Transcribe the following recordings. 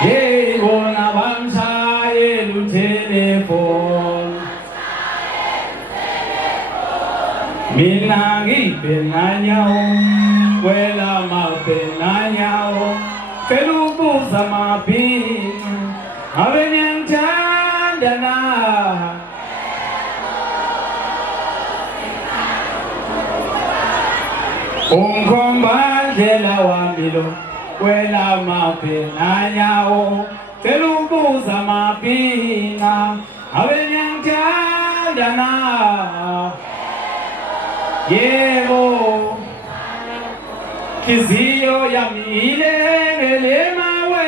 Hey, bona bamshayela utelefoni. Mina ngibhenanyawo, wela mabhenanyawo. Cela ukubuza mabhinca, ngabe ngiyangithanda na? Ungikhomba ndlela wami lo, wela mabhenanyawo. Cela ukubuza mabhinca, ngabe ngiyangithanda na? Yebo, inhliziyo yami ilengele mawe,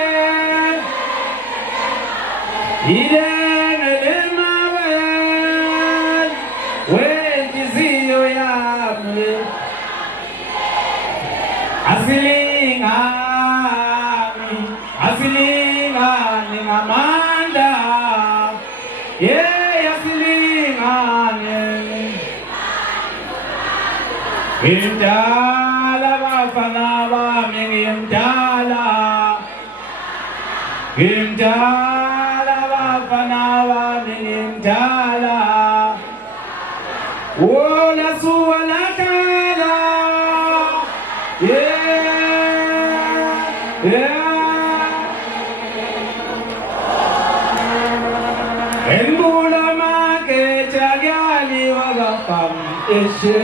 ilengele mawe, inhliziyo yami asilingani ngamandla, asilingani. Ngimdala bafana bami, ngimdala bafana bami, ngimdala. Wola suwa lakala, Embula make chagali wagapam eshe.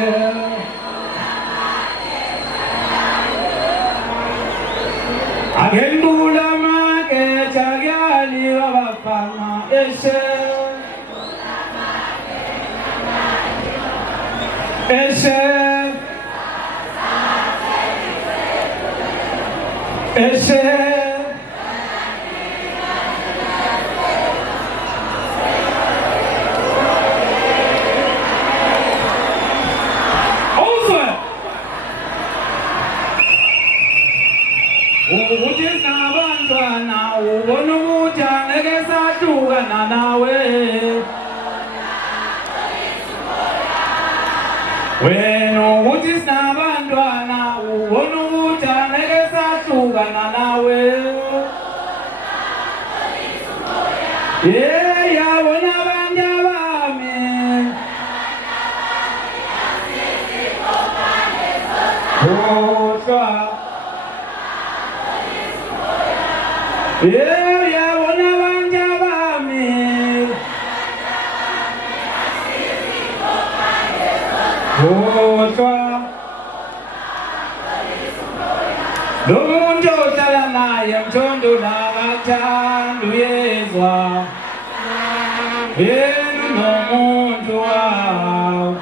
Agendula make chagali wabafana eshe, eshe, eshe. Ukuthi sinabantwana ubona ukuthi angeke sahlukana nawe, wena ukuthi sinabantwana ubona ukuthi angeke sahlukana nawe. Yabona abantu bami kodwa yabona abantu bami kodwa lo muntu ohlala naye mthondo nakathanda uyezwa yena nomuntu wawo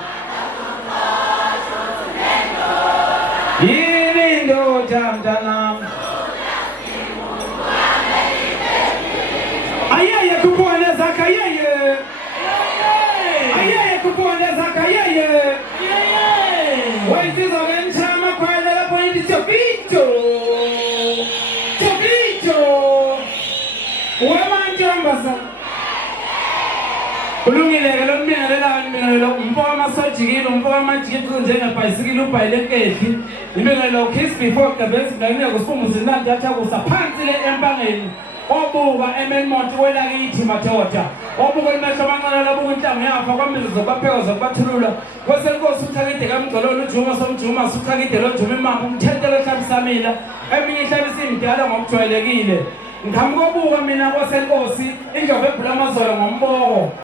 yini indoda mntanami. Ayeye kupondeza kayeye, ayeye kupondeza kayeye, waisizo wenchama kwa lela pointi chopito, wamantambasa ulungile lo mbingelela imbingelelo umfoma sajikile umfoma majikile njengabhayisikile ubhayilekehli imbingelelo kiss before gabesi ngayine kusifumbuza inandi yathi akusaphansi le empangeni. Obuka emenmont welakithi madoda, obuka imehlo amancane labuka inhlango yafa kwambizo zokubapheka zokubathulula kwesenkosi uthakide kamgcololo ujuma somjuma suthakide lo juma imamba umthentelo hlamisamila eminye ihlabisa imidala ngokujwayelekile. Ngikhamkobuka mina kwesenkosi injovu ebhula amazolo ngomboko.